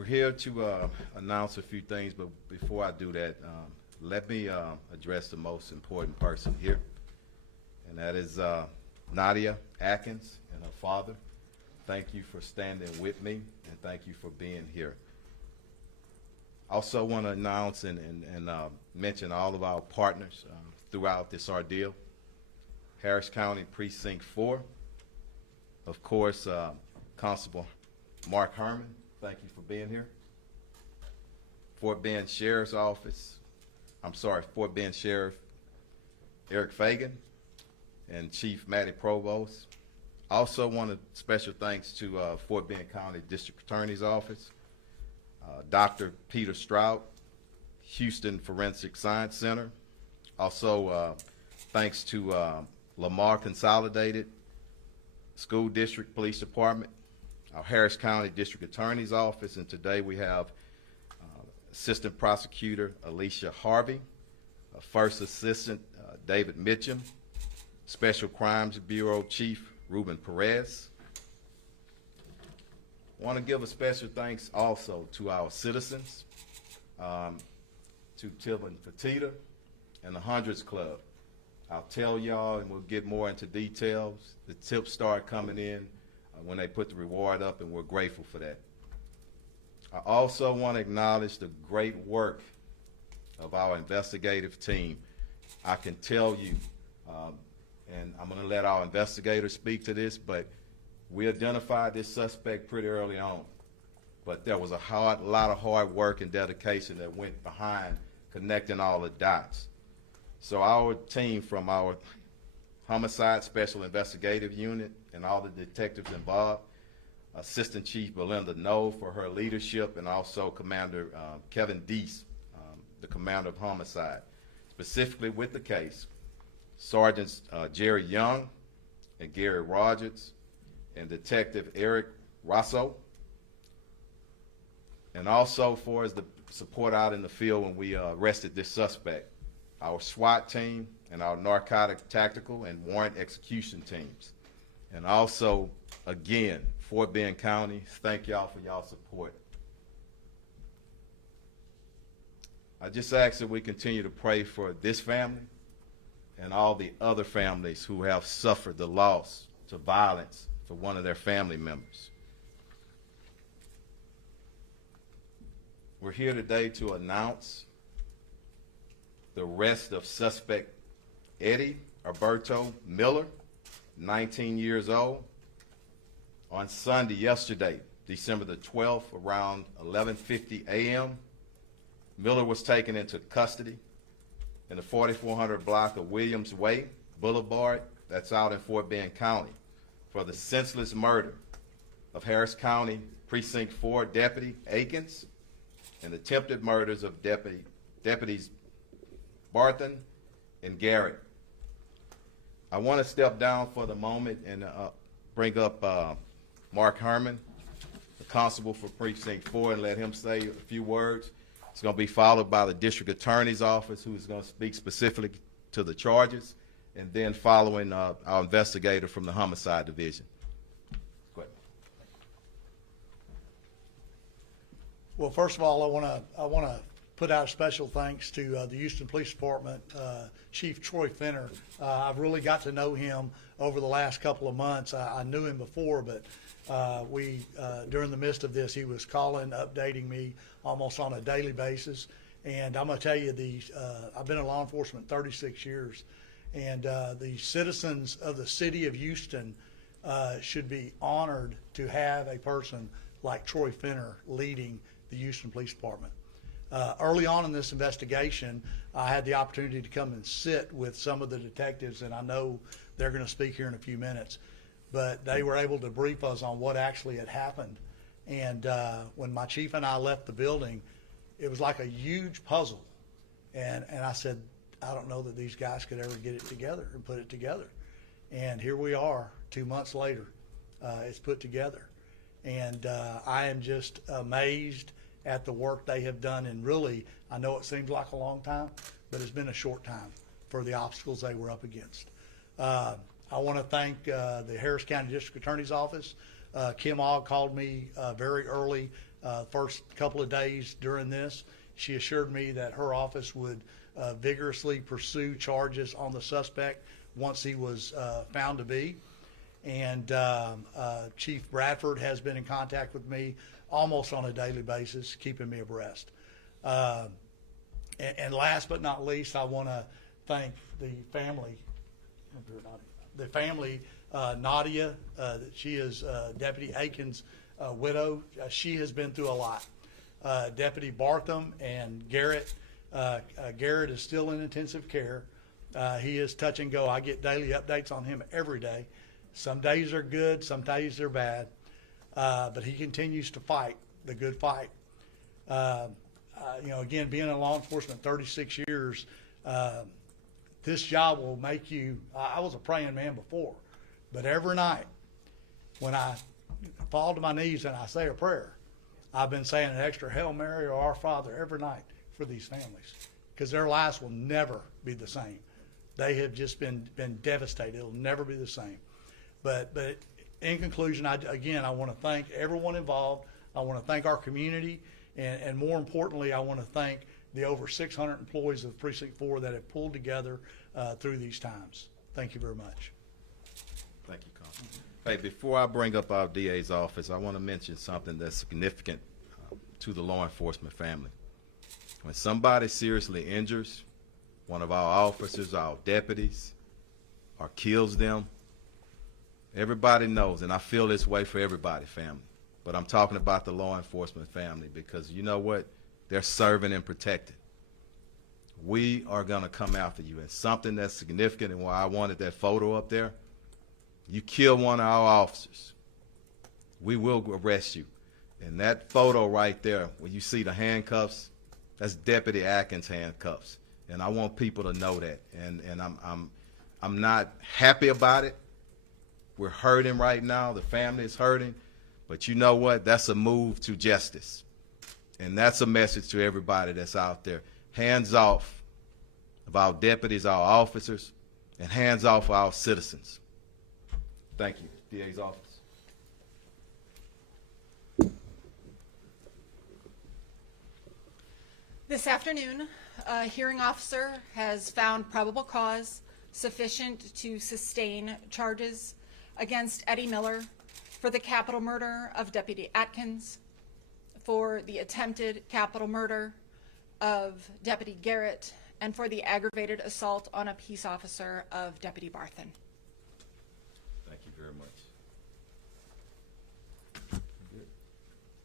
We're here to announce a few things, but before I do that, let me address the most important person here, and that is Nadia Atkins and her father. Thank you for standing with me, and thank you for being here. Also want to announce and mention all of our partners throughout this ordeal. Harris County Precinct 4, of course, Constable Mark Herman, thank you for being here. Fort Bend Sheriff's Office, Fort Bend Sheriff Eric Fagan and Chief Matty Provost. Also want a special thanks to Fort Bend County District Attorney's Office, Dr. Peter Strout, Houston Forensic Science Center. Also thanks to Lamar Consolidated School District Police Department, our Harris County District Attorney's Office, and today we have Assistant Prosecutor Alicia Harvey, First Assistant David Mitchum, Special Crimes Bureau Chief Ruben Perez. I want to give a special thanks also to our citizens, to Tivin Petita and the Hundreds Club. I'll tell y'all, and we'll get more into details. The tips start coming in when they put the reward up, and we're grateful for that. I also want to acknowledge the great work of our investigative team. I can tell you, and I'm going to let our investigators speak to this, but we identified this suspect pretty early on. But there was a lot of hard work and dedication that went behind connecting all the dots. So our team from our Homicide Special Investigative Unit and all the detectives involved, Assistant Chief Belinda Noe for her leadership, and also Commander Kevin Deese, the Commander of Homicide, specifically with the case, Sergeants Jerry Young and Gary Rogers, and Detective Eric Rosso, and also for the support out in the field when we arrested this suspect, our SWAT team and our narcotic tactical and warrant execution teams. And also, again, Fort Bend County, thank y'all for y'all support. I just ask that we continue to pray for this family and all the other families who have suffered the loss to violence for one of their family members. We're here today to announce the arrest of suspect Eddie Alberto Miller, 19 years old. On Sunday, yesterday, December the 12th, around 11:50 a.m., Miller was taken into custody in the 4400 block of Williams Way Boulevard, that's out in Fort Bend County, for the senseless murder of Harris County Precinct 4 Deputy Atkins and attempted murders of Deputies Barton and Garrett. I want to step down for the moment and bring up Mark Herman, the constable for Precinct 4, and let him say a few words. It's going to be followed by the District Attorney's Office, who's going to speak specifically to the charges, and then following our investigator from the Homicide Division. Go ahead. Well, first of all, I want to put out a special thanks to the Houston Police Department, Chief Troy Fenner. I've really got to know him over the last couple of months. I knew him before, but during the midst of this, he was calling, updating me almost on a daily basis. And I'm going to tell you, I've been in law enforcement 36 years, and the citizens of the city of Houston should be honored to have a person like Troy Fenner leading the Houston Police Department. Early on in this investigation, I had the opportunity to come and sit with some of the detectives, and I know they're going to speak here in a few minutes, but they were able to brief us on what actually had happened. And when my chief and I left the building, it was like a huge puzzle. And I said, I don't know that these guys could ever get it together and put it together. And here we are 2 months later. It's put together. And I am just amazed at the work they have done, and really, I know it seems like a long time, but it's been a short time for the obstacles they were up against. I want to thank the Harris County District Attorney's Office. Kim Ogg called me very early first couple of days during this. She assured me that her office would vigorously pursue charges on the suspect once he was found to be. And Chief Bradford has been in contact with me almost on a daily basis, keeping me abreast. And last but not least, I want to thank the family, Nadia. She is Deputy Atkins' widow. She has been through a lot. Deputy Bartham and Garrett. Garrett is still in intensive care. He is touch and go. I get daily updates on him every day. Some days are good, some days they're bad, but he continues to fight the good fight. Again, being in law enforcement 36 years, this job will make you, I was a praying man before, but every night when I fall to my knees and I say a prayer, I've been saying an extra Hail Mary or Our Father every night for these families, because their lives will never be the same. They have just been devastated. It'll never be the same. But in conclusion, I want to thank everyone involved. I want to thank our community, and more importantly, I want to thank the over 600 employees of Precinct 4 that have pulled together through these times. Thank you very much. Thank you, Congressman. Hey, before I bring up our DA's office, I want to mention something that's significant to the law enforcement family. When somebody seriously injures one of our officers, our deputies, or kills them, everybody knows, and I feel this way for everybody, family, but I'm talking about the law enforcement family, because you know what? They're serving and protected. We are going to come after you. And something that's significant, and why I wanted that photo up there, you kill one of our officers, we will arrest you. And that photo right there, when you see the handcuffs, that's Deputy Atkins' handcuffs. And I want people to know that. And I'm not happy about it. We're hurting right now. The family is hurting. But you know what? That's a move to justice. And that's a message to everybody that's out there. Hands off of our deputies, our officers, and hands off of our citizens. Thank you. DA's office. This afternoon, a hearing officer has found probable cause sufficient to sustain charges against Eddie Miller for the capital murder of Deputy Atkins, for the attempted capital murder of Deputy Garrett, and for the aggravated assault on a peace officer of Deputy Bartham. Thank you very much.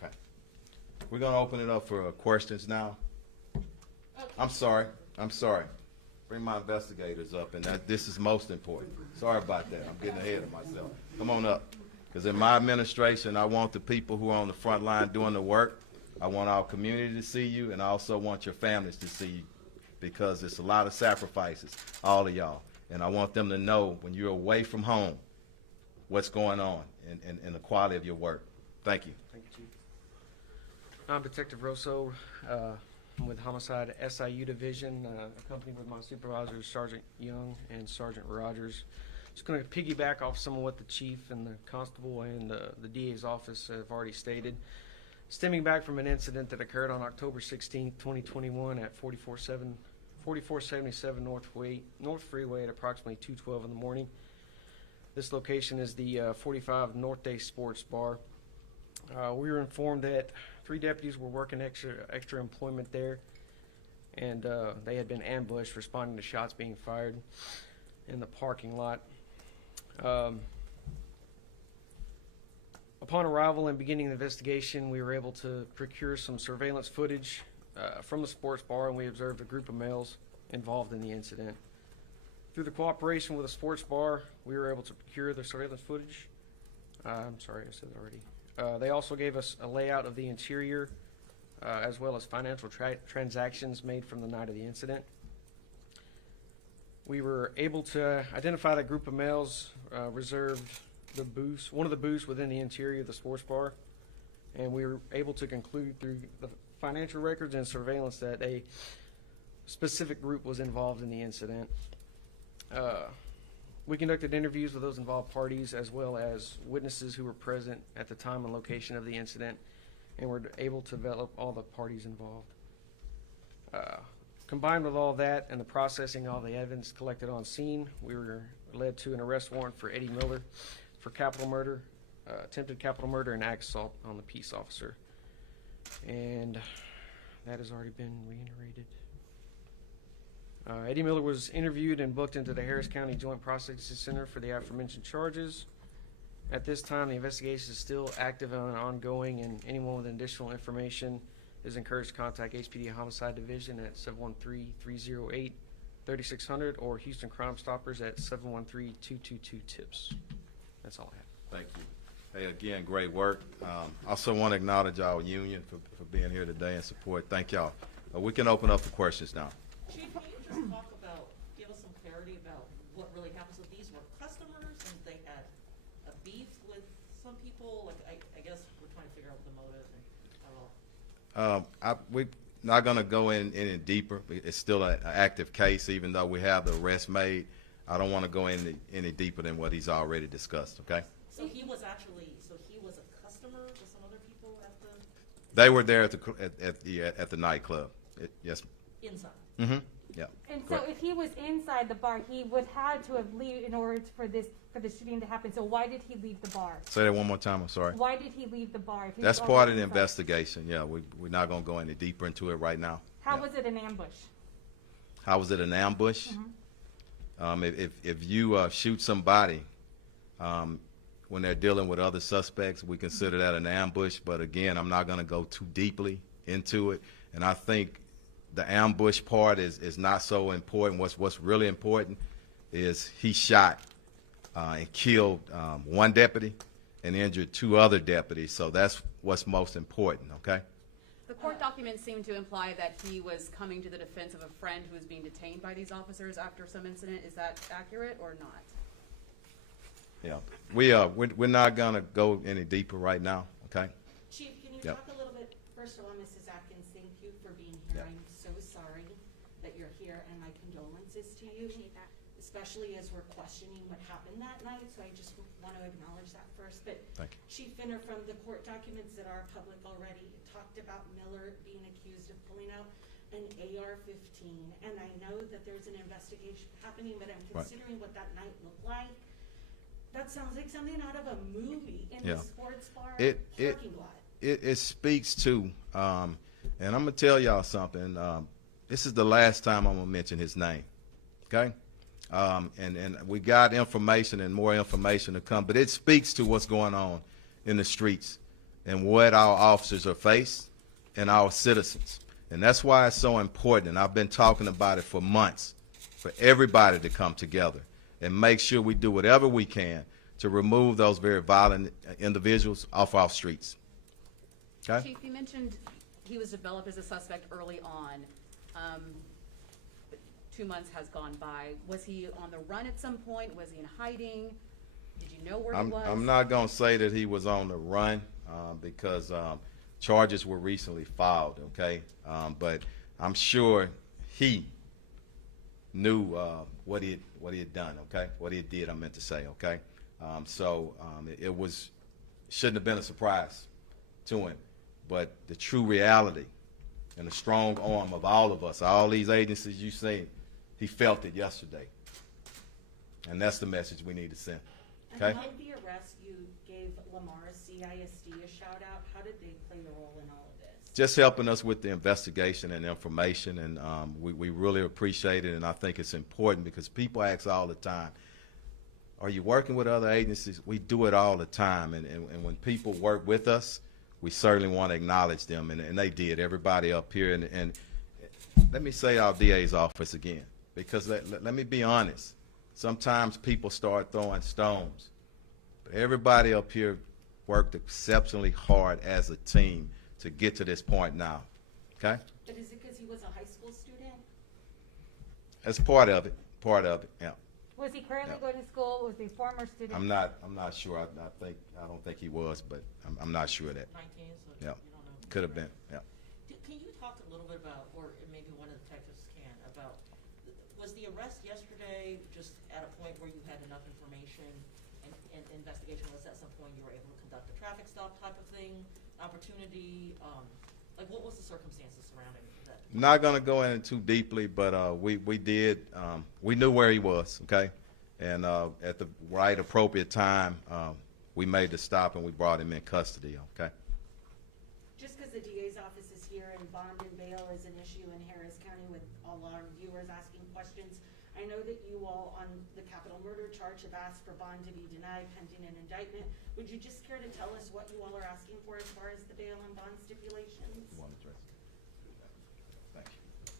Okay. We're going to open it up for questions now. I'm sorry. Bring my investigators up, and this is most important. Sorry about that. I'm getting ahead of myself. Come on up. Because in my administration, I want the people who are on the front line doing the work. I want our community to see you, and I also want your families to see you, because it's a lot of sacrifices, all of y'all. And I want them to know when you're away from home what's going on and the quality of your work. Thank you. Thank you, Chief. I'm Detective Rosso. I'm with Homicide SIU Division, accompanied with my supervisors, Sergeant Young and Sergeant Rogers. Just going to piggyback off some of what the Chief and the Constable and the DA's office have already stated. Stemming back from an incident that occurred on October 16, 2021 at 4477 North Freeway at approximately 2:12 in the morning. This location is the 45 North Day Sports Bar. We were informed that 3 deputies were working extra employment there, and they had been ambushed responding to shots being fired in the parking lot. Upon arrival and beginning the investigation, we were able to procure some surveillance footage from the sports bar, and we observed a group of males involved in the incident. Through the cooperation with the sports bar, we were able to procure the surveillance footage. I'm sorry, I said that already. They also gave us a layout of the interior, as well as financial transactions made from the night of the incident. We were able to identify the group of males reserved the booths, one of the booths within the interior of the sports bar, and we were able to conclude through the financial records and surveillance that a specific group was involved in the incident. We conducted interviews with those involved parties as well as witnesses who were present at the time and location of the incident, and were able to develop all the parties involved. Combined with all that and the processing all the evidence collected on scene, we were led to an arrest warrant for Eddie Miller for capital murder, attempted capital murder, and act assault on the peace officer. And that has already been reiterated. Eddie Miller was interviewed and booked into the Harris County Joint Processing Center for the aforementioned charges. At this time, the investigation is still active and ongoing, and anyone with additional information is encouraged to contact HPD Homicide Division at 713-308-3600 or Houston Crime Stoppers at 713-222-TIPS. That's all I have. Thank you. Hey, again, great work. Also want to acknowledge our union for being here today and support. Thank y'all. We can open up for questions now. Chief, can you just talk about, give us some clarity about what really happens if these were customers and they had a beef with some people? Like, I guess we're trying to figure out the motive and all. We're not going to go in any deeper. It's still an active case, even though we have the arrest made. I don't want to go any deeper than what he's already discussed, okay? So he was a customer to some other people at the, They were there at the nightclub. Yes. inside? Mm-hmm. Yeah. And so Correct. if he was inside the bar, he would have to have leave in order for the shooting to happen. So why did he leave the bar? Say that one more time. I'm sorry. Why did he leave the bar? If he That's was part of already the inside? investigation. Yeah, we're not going to go any deeper into it right now. How Yeah. was it an ambush? How was it an ambush? If you shoot somebody when they're dealing with other suspects, we consider that an ambush. But again, I'm not going to go too deeply into it. And I think the ambush part is not so important. What's really important is he shot and killed one deputy and injured two other deputies. So that's what's most important, okay? The court documents seem to imply that he was coming to the defense of a friend who was being detained by these officers after some incident. Is that accurate or not? Yeah, we're not going to go any deeper right now, okay? Chief, can you Yep. talk a little bit, first of all, Mrs. Atkins, thank you for being here. Yep. I'm so sorry that you're here, and my condolences to you, especially as we're questioning what happened that night, so I just want to acknowledge that first. But Thank you. Chief Finner, from the court documents that are public already, talked about Miller being accused of pulling out an AR-15, and I know that there's an investigation happening, but I'm Right. considering what that night looked like. That sounds like something out of a movie in Yeah. a sports bar It parking lot. it speaks to, and I'm gonna tell y'all something. This is the last time I'm gonna mention his name, okay? And we got information and more information to come, but it speaks to what's going on in the streets and what our officers are faced and our citizens, and that's why it's so important. And I've been talking about it for months, for everybody to come together and make sure we do whatever we can to remove those very violent individuals off our streets. Okay? Chief, you mentioned he was developed as a suspect early on. 2 months has gone by. Was he on the run at some point? Was he in hiding? Did you know where he was? I'm not going to say that he was on the run because charges were recently filed, okay? But I'm sure he knew what he had done, okay? What he did, I meant to say, okay? It shouldn't have been a surprise to him. But the true reality and the strong arm of all of us, all these agencies you've seen, he felt it yesterday. And that's the message we need to send, okay? And in the arrest, you gave Lamar's CISD a shout out. How did they play a role in all of this? Just helping us with the investigation and information, and we really appreciate it. And I think it's important because people ask all the time, are you working with other agencies? We do it all the time, and when people work with us, we certainly want to acknowledge them, and they did, everybody up here. And let me say our DA's office again, because let me be honest. Sometimes people start throwing stones, but everybody up here worked exceptionally hard as a team to get to this point now, okay? But is it because he was a high school student? That's part of it, yeah. Was he currently Yeah. going to school? Was he a former student? I'm not sure. I don't think he was, but I'm not sure of that. 19, so Yeah. you don't know. Could have been, yeah. Can you talk a little bit about, or maybe one of the detectives can, about, was the arrest yesterday just at a point where you had enough information and investigation? Was at some point you were able to conduct a traffic stop type of thing? opportunity? Like, what was the circumstances surrounding that? Not gonna go in too deeply, but we did. We knew where he was, okay, and at the right appropriate time, we made the stop and we brought him in custody, okay. Just because the DA's office is here and bond and bail is an issue in Harris County with all our viewers asking questions, I know that you all on the capital murder charge have asked for bond to be denied pending an indictment. Would you just care to tell us what you all are asking for as far as the bail and bond stipulations? Thank you.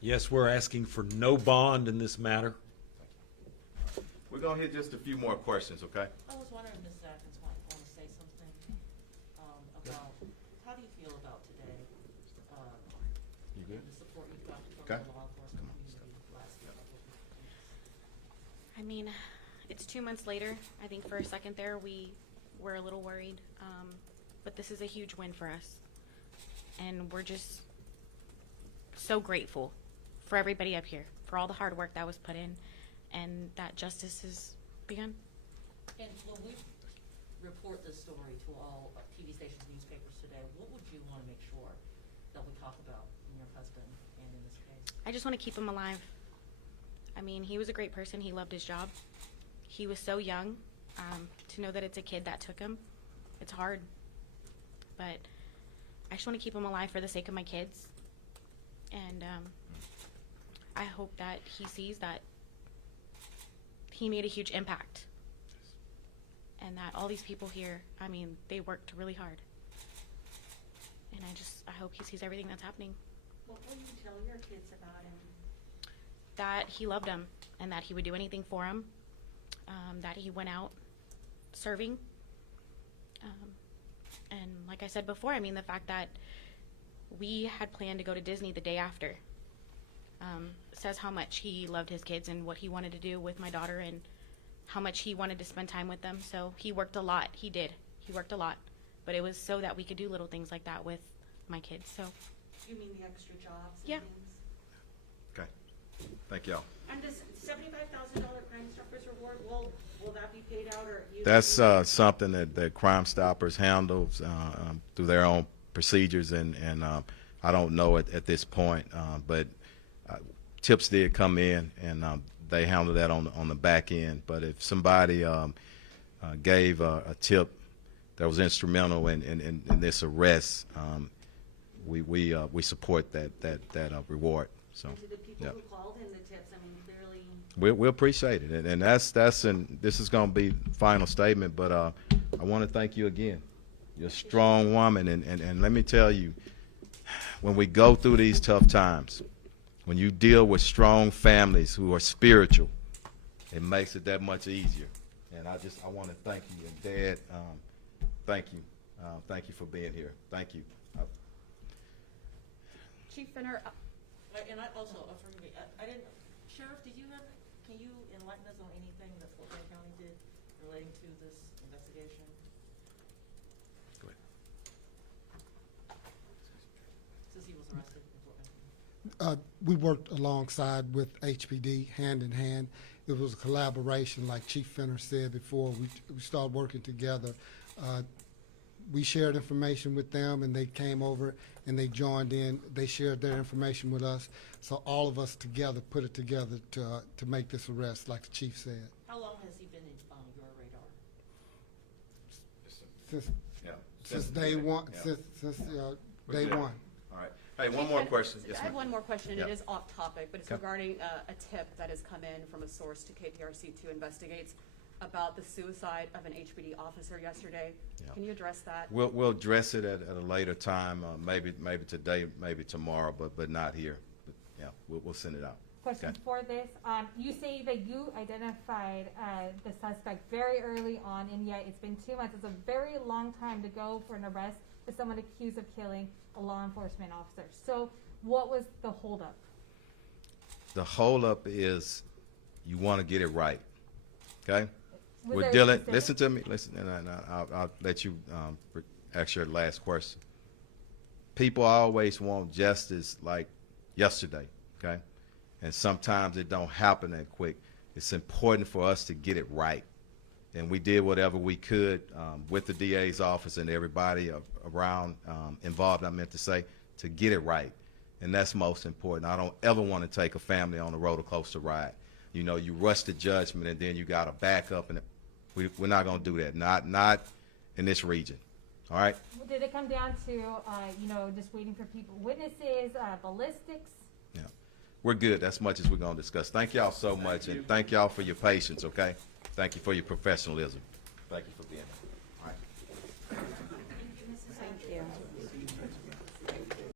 Yes, we're asking for no bond in this matter. We're gonna hit just a few more questions, okay? I was wondering, Ms. Atkins might want to say something about, how do you feel about today? You good? The support you've got from Okay. the law enforcement community last couple of weeks. I mean, it's 2 months later. I think for a second there we were a little worried, but this is a huge win for us. And we're just so grateful for everybody up here, for all the hard work that was put in, and that justice has begun. And when we report this story to all TV stations, newspapers today, what would you want to make sure that we talk about in your husband and in this case? I just want to keep him alive. I mean, he was a great person. He loved his job. He was so young. To know that it's a kid that took him, it's hard. But I just want to keep him alive for the sake of my kids. And I hope that he sees that he made a huge impact. And that all these people here, I mean, they worked really hard. And I hope he sees everything that's happening. What will you tell your kids about him? That he loved them and that he would do anything for them. That he went out serving. And like I said before, I mean, the fact that we had planned to go to Disney the day after says how much he loved his kids and what he wanted to do with my daughter and how much he wanted to spend time with them. So he worked a lot. He did. He worked a lot. But it was so that we could do little things like that with my kids. So You mean the extra jobs and Yeah. things? Okay. Thank y'all. And does $75,000 Crime Stoppers reward, will that be paid out or? you- That's something that Crime Stoppers handles through their own procedures, and I don't know at this point, but tips did come in, and they handle that on the back end. But if somebody gave a tip that was instrumental in this arrest, we support that reward. So. And to the people Yep. who called in the tips, I mean, clearly, We appreciate it, and and this is going to be final statement, but I want to thank you again. You're a strong woman, and let me tell you, when we go through these tough times, when you deal with strong families who are spiritual, it makes it that much easier. And I want to thank you, and Dad, thank you for being here. Thank you. Chief Finner, And I also, forgive me, I didn't, Sheriff, can you enlighten us on anything that Fort Wayne County did relating to this investigation? Go ahead. Since he was arrested in Fort Wayne County? We worked alongside with HPD hand in hand. It was a collaboration, like Chief Finner said before. We started working together. We shared information with them, and they came over and they joined in. They shared their information with us. So all of us together put it together to make this arrest, like the chief said. How long has he been on your radar? Since day one. Yeah. Since We're day good. one. All right. Hey, one more question. Yes, I have ma'am. one more question, and Yep. it is off topic, but it's Okay. regarding a tip that has come in from a source to KPRC 2 investigates about the suicide of an HPD officer yesterday. Yeah. Can you address that? We'll address it at a later time, maybe today, maybe tomorrow, but not here. But, yeah, we'll send it out. Question Okay. for this, you say that you identified the suspect very early on, and yet it's been 2 months. It's a very long time to go for an arrest for someone accused of killing a law enforcement officer. So what was the holdup? The holdup is you want to get it right, okay? Was We're there a dealing. specific- Listen to me. Listen, and I'll let you ask your last question. People always want justice like yesterday, okay? And sometimes it don't happen that quick. It's important for us to get it right, And we did whatever we could with the DA's office and everybody around involved, I meant to say, to get it right. And that's most important. I don't ever want to take a family on a roller coaster ride. You know, you rush to judgment and then you got to back up, and we're not going to do that. Not in this region. All right? Did it come down to, just waiting for people, witnesses, ballistics? Yeah. We're good. That's much as we're going to discuss. Thank y'all so much, and thank y'all for your patience, okay? Thank you for your professionalism. Thank you for being here.